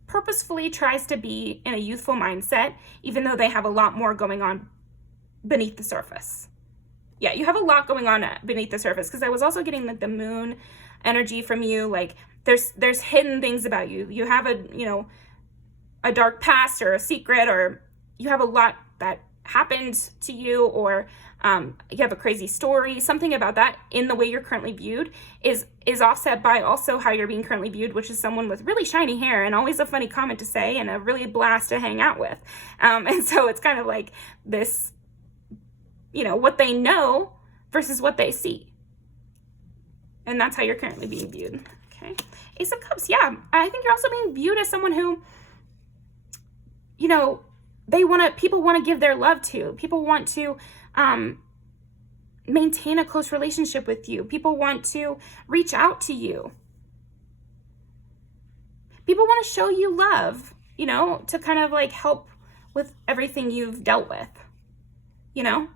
purposefully tries to be in a youthful mindset, even though they have a lot more going on beneath the surface. Yeah, you have a lot going on beneath the surface, because I was also getting like the moon energy from you. Like there's hidden things about you. You have a dark past or a secret, or you have a lot that happened to you, or you have a crazy story, something about that in the way you're currently viewed is offset by also how you're being currently viewed, which is someone with really shiny hair and always a funny comment to say and a really blast to hang out with. And so it's kind of like this, you know, what they know versus what they see. And that's how you're currently being viewed. Okay. Ace of Cups. Yeah. I think you're also being viewed as someone who, you know, people want to give their love to. People want to maintain a close relationship with you. People want to reach out to you. People want to show you love, you know, to kind of like help with everything you've dealt with, you know?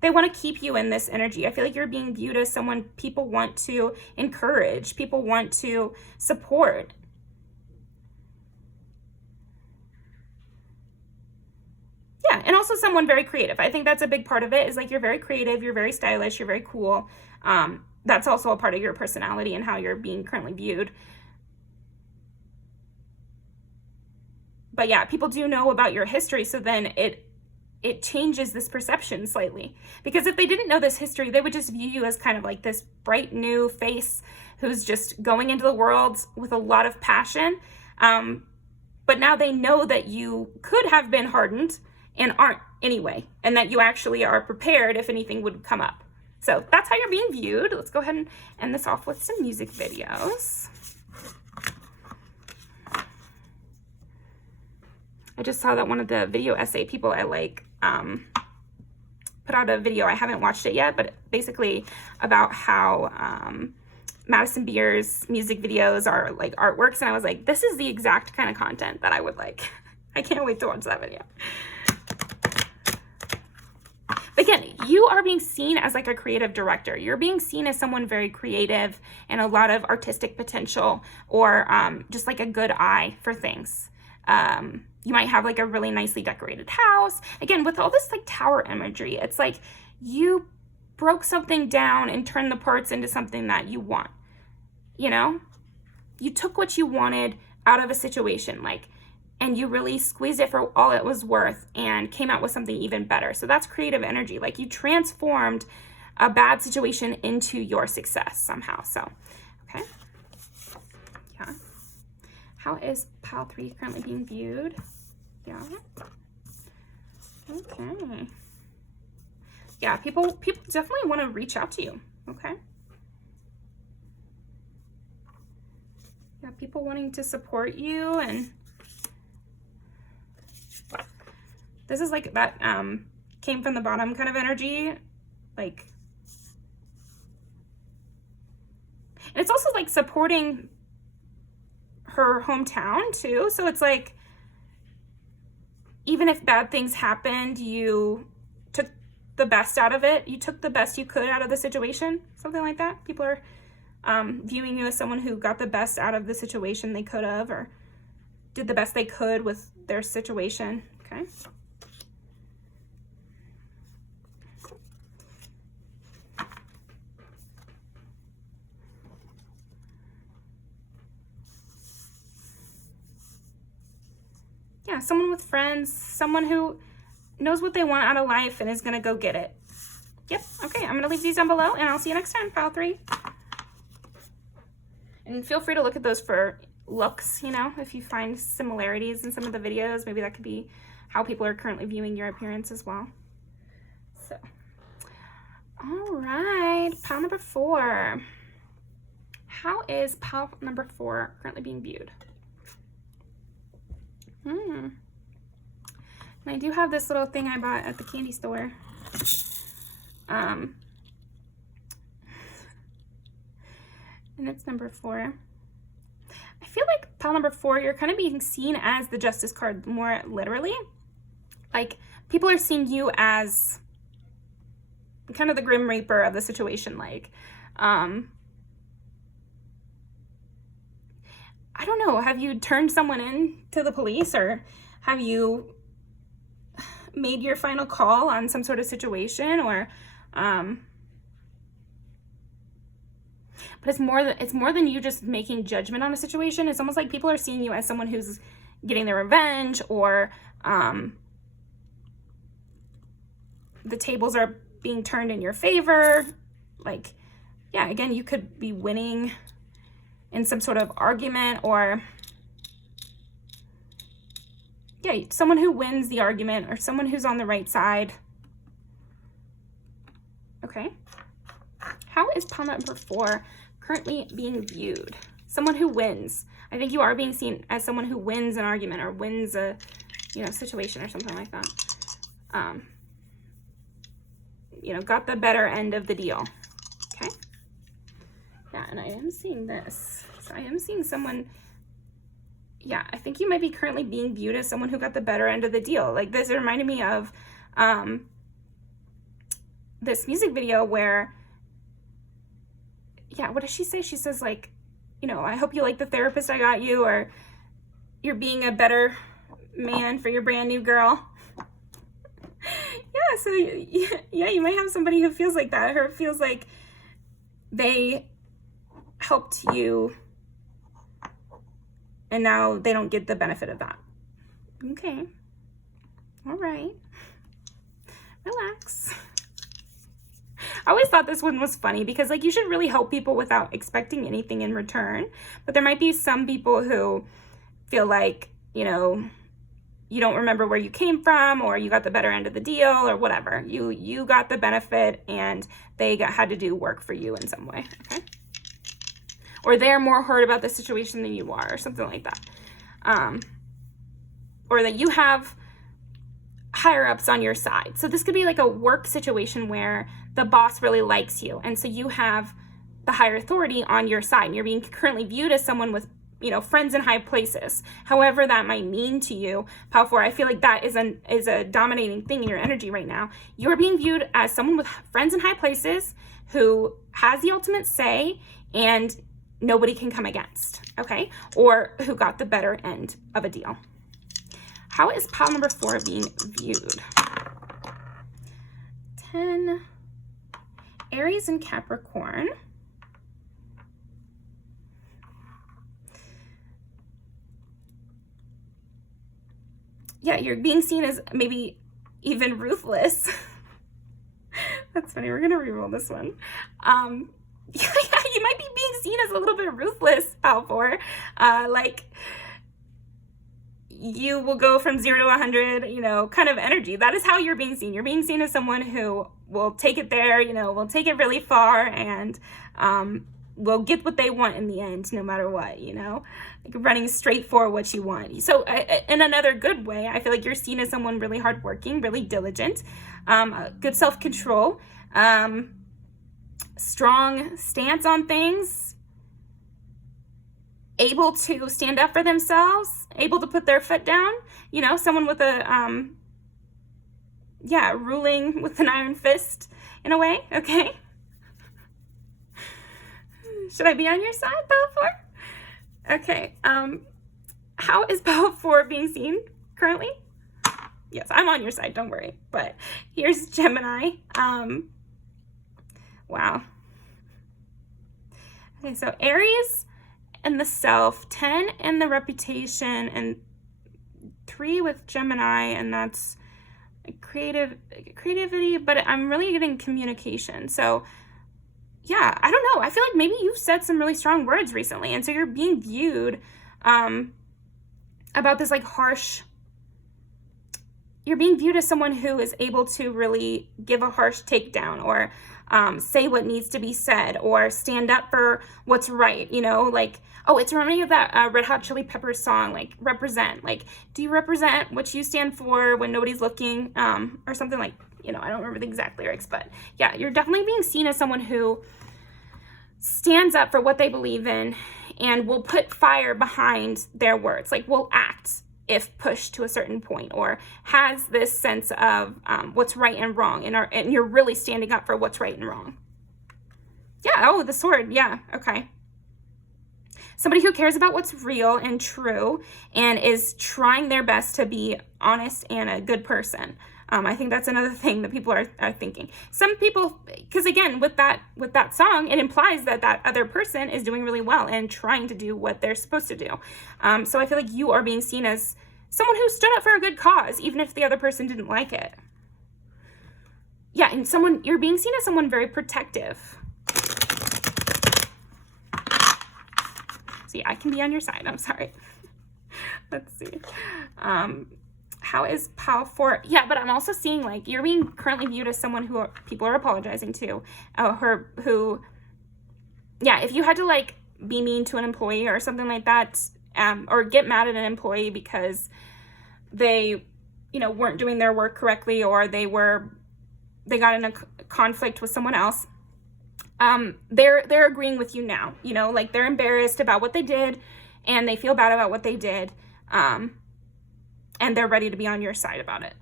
They want to keep you in this energy. I feel like you're being viewed as someone people want to encourage, people want to support. Yeah, and also someone very creative. I think that's a big part of it, is like you're very creative, you're very stylish, you're very cool. That's also a part of your personality and how you're being currently viewed. But yeah, people do know about your history, so then it changes this perception slightly. Because if they didn't know this history, they would just view you as kind of like this bright new face who's just going into the world with a lot of passion. But now they know that you could have been hardened and aren't anyway, and that you actually are prepared if anything would come up. So that's how you're being viewed. Let's go ahead and end this off with some music videos. I just saw that one of the video essay people I like put out a video. I haven't watched it yet, but basically about how Madison Beer's music videos are like artworks, and I was like, this is the exact kind of content that I would like. I can't wait to watch that video. But again, you are being seen as like a creative director. You're being seen as someone very creative and a lot of artistic potential, or just like a good eye for things. You might have like a really nicely decorated house. Again, with all this like tower imagery, it's like you broke something down and turned the parts into something that you want. You know, you took what you wanted out of a situation, like, and you really squeezed it for all it was worth and came out with something even better. So that's creative energy. Like you transformed a bad situation into your success somehow. So, okay. Yeah. How is pile 3 currently being viewed? Yeah. Okay. Yeah, people definitely want to reach out to you. Okay. Yeah, people wanting to support you, and this is like that came from the bottom kind of energy, like, and it's also like supporting her hometown too. So it's like, even if bad things happened, you took the best out of it. You took the best you could out of the situation, something like that. People are viewing you as someone who got the best out of the situation they could have, or did the best they could with their situation. Okay. Yeah, someone with friends, someone who knows what they want out of life and is going to go get it. Yep. Okay, I'm going to leave these down below, and I'll see you next time, pile 3. And feel free to look at those for looks, you know, if you find similarities in some of the videos. Maybe that could be how people are currently viewing your appearance as well. So, all right, pile number 4. How is pile number 4 currently being viewed? And I do have this little thing I bought at the candy store. And it's number 4. I feel like pile number 4, you're kind of being seen as the Justice card more literally. Like, people are seeing you as kind of the Grim Reaper of the situation. Like, I don't know, have you turned someone in to the police, or have you made your final call on some sort of situation, or but it's more than you just making judgment on a situation. It's almost like people are seeing you as someone who's getting their revenge, or the tables are being turned in your favor. Like, yeah, again, you could be winning in some sort of argument, or yeah, someone who wins the argument or someone who's on the right side. Okay. How is pile number 4 currently being viewed? Someone who wins. I think you are being seen as someone who wins an argument or wins a, you know, situation or something like that. You know, got the better end of the deal. Okay. Yeah, and I am seeing this. So I am seeing someone, yeah, I think you might be currently being viewed as someone who got the better end of the deal. Like, this reminded me of this music video where, yeah, what does she say? She says, like, you know, I hope you like the therapist I got you, or you're being a better man for your brand new girl. Yeah, so yeah, you might have somebody who feels like that, or feels like they helped you and now they don't get the benefit of that. Okay. All right. Relax. I always thought this one was funny because, like, you should really help people without expecting anything in return. But there might be some people who feel like, you know, you don't remember where you came from, or you got the better end of the deal, or whatever. You got the benefit and they had to do work for you in some way, okay? Or they're more hurt about the situation than you are, or something like that. Or that you have higher ups on your side. So this could be like a work situation where the boss really likes you, and so you have the higher authority on your side, and you're being currently viewed as someone with, you know, friends in high places. However that might mean to you, Pile 4, I feel like that is a dominating thing in your energy right now. You're being viewed as someone with friends in high places who has the ultimate say and nobody can come against, okay? Or who got the better end of a deal. How is pile number 4 being viewed? 10, Aries and Capricorn. Yeah, you're being seen as maybe even ruthless. That's funny. We're going to reroll this one. Yeah, you might be being seen as a little bit ruthless, pile 4. Like, you will go from 0 to 100, you know, kind of energy. That is how you're being seen. You're being seen as someone who will take it there, you know, will take it really far, and will get what they want in the end, no matter what, you know, like running straight for what you want. So in another good way, I feel like you're seen as someone really hardworking, really diligent, good self-control, strong stance on things, able to stand up for themselves, able to put their foot down, you know, someone with a, yeah, ruling with an iron fist in a way, okay? Should I be on your side, pile 4? Okay, how is pile 4 being seen currently? Yes, I'm on your side, don't worry. But here's Gemini. Wow. Okay, so Aries and the self, 10 and the reputation, and 3 with Gemini, and that's creativity, but I'm really getting communication. So yeah, I don't know. I feel like maybe you've said some really strong words recently, and so you're being viewed about this like harsh, you're being viewed as someone who is able to really give a harsh takedown, or say what needs to be said, or stand up for what's right, you know, like, oh, it's reminding me of that Red Hot Chili Peppers song, like, represent, like, do you represent what you stand for when nobody's looking, or something like, you know, I don't remember the exact lyrics, but yeah, you're definitely being seen as someone who stands up for what they believe in and will put fire behind their words, like will act if pushed to a certain point, or has this sense of what's right and wrong, and you're really standing up for what's right and wrong. Yeah, oh, the sword, yeah, okay. Somebody who cares about what's real and true and is trying their best to be honest and a good person. I think that's another thing that people are thinking. Some people, because again, with that song, it implies that that other person is doing really well and trying to do what they're supposed to do. So I feel like you are being seen as someone who stood up for a good cause, even if the other person didn't like it. yeah, and you're being seen as someone very protective. See, I can be on your side. I'm sorry. Let's see. How is Pal 4? Yeah, but I'm also seeing like you're being currently viewed as someone who people are apologizing to. Yeah, if you had to like be mean to an employee or something like that, or get mad at an employee because they, weren't doing their work correctly, or they got in a conflict with someone else, they're agreeing with you now, like they're embarrassed about what they did and they feel bad about what they did. And they're ready to be on your side about it.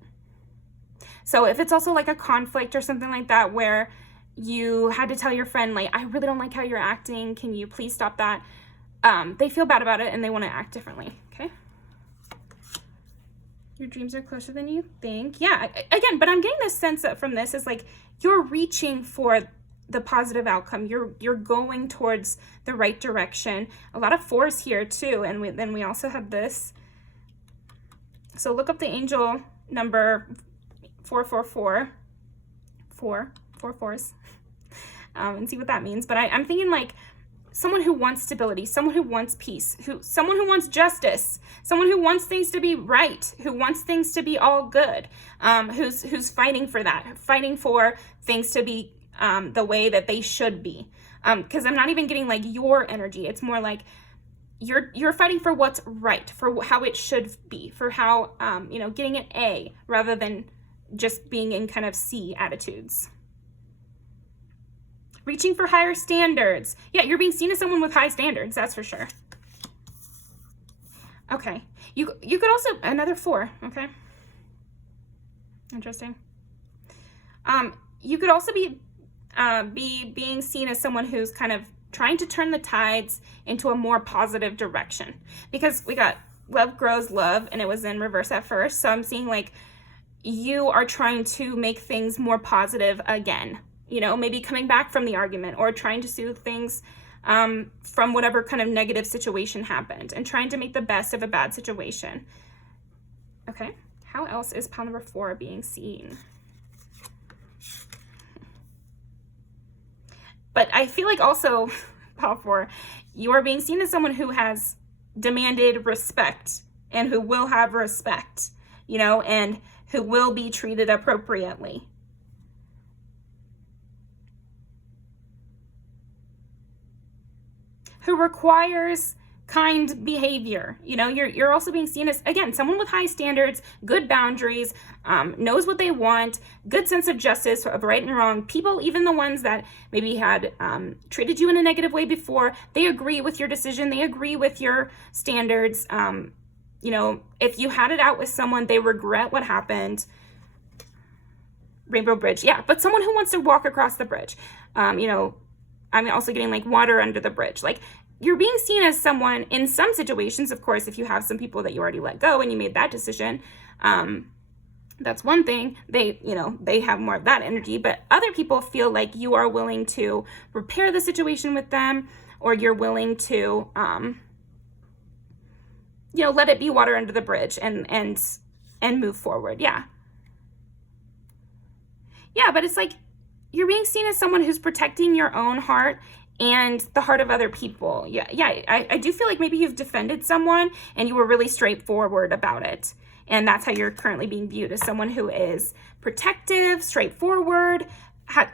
So if it's also like a conflict or something like that where you had to tell your friend, like, I really don't like how you're acting, can you please stop that? They feel bad about it and they want to act differently, okay? Your dreams are closer than you think. Yeah, again, but I'm getting this sense that from this is like you're reaching for the positive outcome. You're going towards the right direction. A lot of 4s here too, and then we also have this. So look up the angel number 444, 4 4s, and see what that means. But I'm thinking like someone who wants stability, someone who wants peace, someone who wants justice, someone who wants things to be right, who wants things to be all good, who's fighting for that, fighting for things to be the way that they should be. Because I'm not even getting like your energy. It's more like you're fighting for what's right, for how it should be, for how, getting an A rather than just being in kind of C attitudes. Reaching for higher standards. Yeah, you're being seen as someone with high standards, that's for sure. Okay, you could also, another 4, okay? Interesting. You could also be being seen as someone who's kind of trying to turn the tides into a more positive direction, because we got love grows love and it was in reverse at first. So I'm seeing like you are trying to make things more positive again, maybe coming back from the argument or trying to soothe things from whatever kind of negative situation happened and trying to make the best of a bad situation. Okay, how else is pile number 4 being seen? But I feel like also, pile 4, you are being seen as someone who has demanded respect and who will have respect, and who will be treated appropriately. Who requires kind behavior. You're also being seen as, again, someone with high standards, good boundaries, knows what they want, good sense of justice, of right and wrong. People, even the ones that maybe had treated you in a negative way before, they agree with your decision. They agree with your standards. If you had it out with someone, they regret what happened. Rainbow bridge. Yeah, but someone who wants to walk across the bridge. I'm also getting like water under the bridge. Like, you're being seen as someone in some situations, of course, if you have some people that you already let go and you made that decision, that's one thing. They have more of that energy, but other people feel like you are willing to repair the situation with them, or you're willing to, let it be water under the bridge and move forward. Yeah. Yeah, but it's like you're being seen as someone who's protecting your own heart and the heart of other people. Yeah, I do feel like maybe you've defended someone and you were really straightforward about it. And that's how you're currently being viewed, as someone who is protective, straightforward,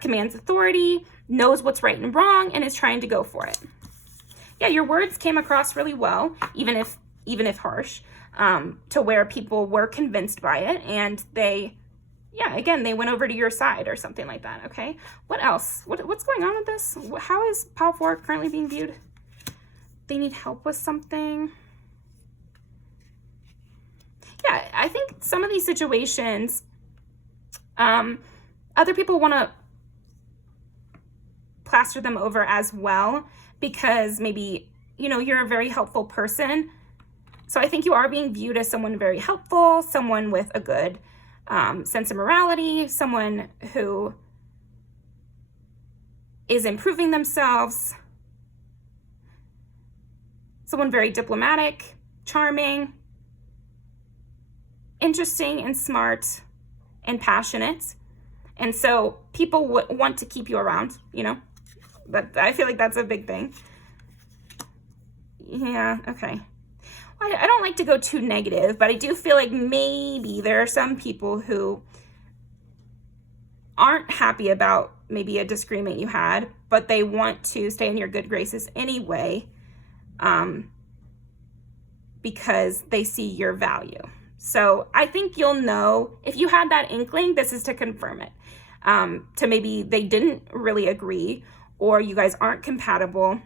commands authority, knows what's right and wrong, and is trying to go for it. Yeah, your words came across really well, even if harsh, to where people were convinced by it, and they went over to your side or something like that, okay? What else? What's going on with this? How is pile 4 currently being viewed? They need help with something. Yeah, I think some of these situations, other people want to plaster them over as well, because maybe, you're a very helpful person. So I think you are being viewed as someone very helpful, someone with a good sense of morality, someone who is improving themselves, someone very diplomatic, charming, interesting and smart and passionate. And so people want to keep you around, you know? I feel like that's a big thing. Yeah, okay. I don't like to go too negative, but I do feel like maybe there are some people who aren't happy about maybe a disagreement you had, but they want to stay in your good graces anyway, because they see your value. So I think you'll know if you had that inkling, this is to confirm it. To maybe they didn't really agree, or you guys aren't compatible,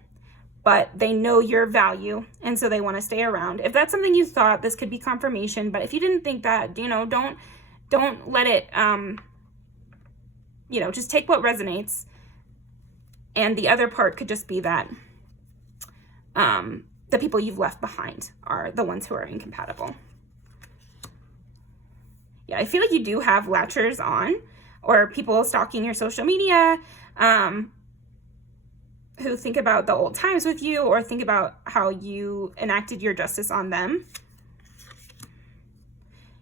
but they know your value, and so they want to stay around. If that's something you thought, this could be confirmation. But if you didn't think that, you know, don't let it, you know, just take what resonates. And the other part could just be that the people you've left behind are the ones who are incompatible. Yeah, I feel like you do have latchers on, or people stalking your social media, who think about the old times with you, or think about how you enacted your justice on them.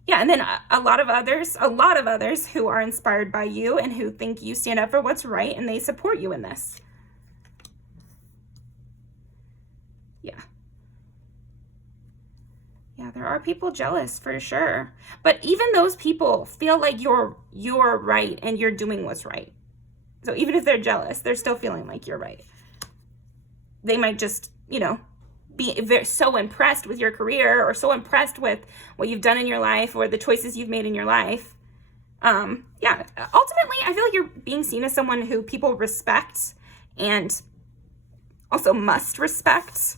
Yeah, and then a lot of others who are inspired by you and who think you stand up for what's right, and they support you in this. Yeah. Yeah, there are people jealous for sure. But even those people feel like you're right and you're doing what's right. So even if they're jealous, they're still feeling like you're right. They might just, you know, be so impressed with your career, or so impressed with what you've done in your life, or the choices you've made in your life. Yeah, ultimately, I feel like you're being seen as someone who people respect and also must respect.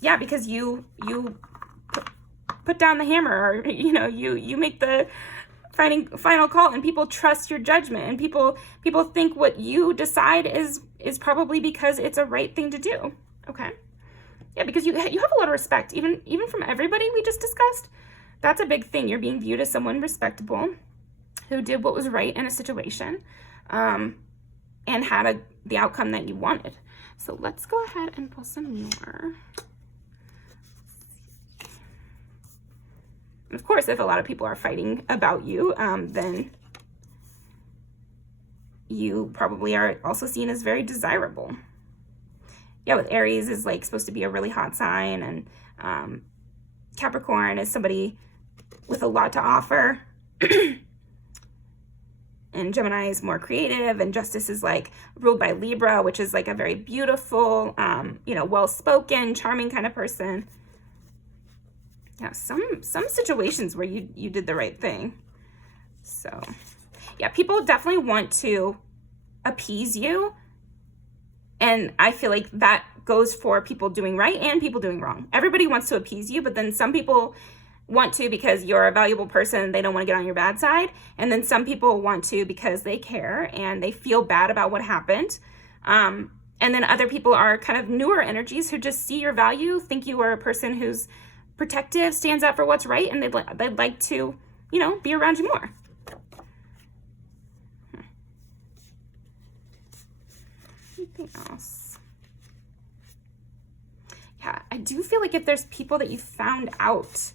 Yeah, because you put down the hammer, or, you know, you make the final call, and people trust your judgment, and people think what you decide is probably because it's a right thing to do. Okay. Yeah, because you have a lot of respect, even from everybody we just discussed. That's a big thing. You're being viewed as someone respectable who did what was right in a situation, and had the outcome that you wanted. So let's go ahead and pull some more. Of course, if a lot of people are fighting about you, then you probably are also seen as very desirable. Yeah, with Aries is like supposed to be a really hot sign, and Capricorn is somebody with a lot to offer. And Gemini is more creative, and Justice is like ruled by Libra, which is like a very beautiful, you know, well-spoken, charming kind of person. Yeah, some situations where you did the right thing. So, yeah, people definitely want to appease you. And I feel like that goes for people doing right and people doing wrong. Everybody wants to appease you, but then some people want to because you're a valuable person, they don't want to get on your bad side. And then some people want to because they care and they feel bad about what happened. And then other people are kind of newer energies who just see your value, think you are a person who's protective, stands up for what's right, and they'd like to, you know, be around you more. Anything else? Yeah, I do feel like if there's people that you found out,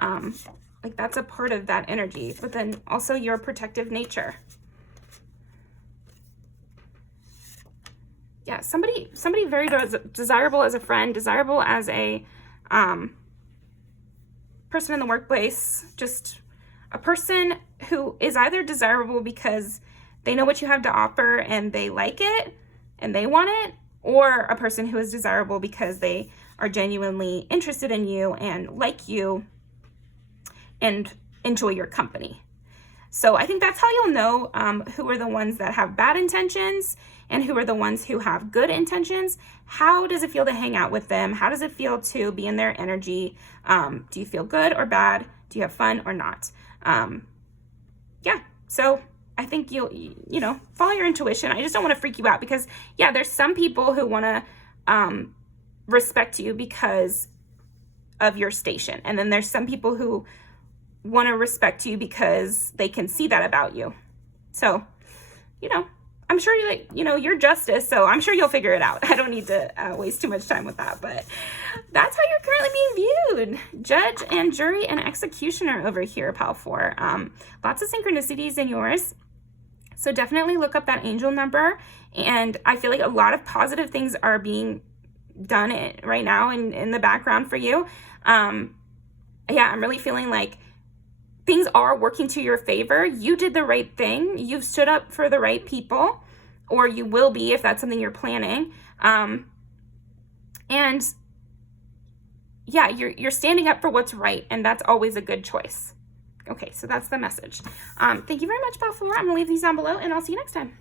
like that's a part of that energy, but then also your protective nature. Yeah, somebody very desirable as a friend, desirable as a person in the workplace, just a person who is either desirable because they know what you have to offer and they like it and they want it, or a person who is desirable because they are genuinely interested in you and like you and enjoy your company. So I think that's how you'll know who are the ones that have bad intentions and who are the ones who have good intentions. How does it feel to hang out with them? How does it feel to be in their energy? Do you feel good or bad? Do you have fun or not? Yeah, so I think you know, follow your intuition. I just don't want to freak you out because, yeah, there's some people who want to respect you because of your station. And then there's some people who want to respect you because they can see that about you. So, you know, I'm sure you, like, you know, you're justice, so I'm sure you'll figure it out. I don't need to waste too much time with that, but that's how you're currently being viewed. Judge and jury and executioner over here, pal 4. Lots of synchronicities in yours. So definitely look up that angel number. And I feel like a lot of positive things are being done right now in the background for you. Yeah, I'm really feeling like things are working to your favor. You did the right thing. You've stood up for the right people, or you will be if that's something you're planning. And yeah, you're standing up for what's right, and that's always a good choice. Okay, so that's the message. Thank you very much, pal 4. I'm going to leave these down below, and I'll see you next time.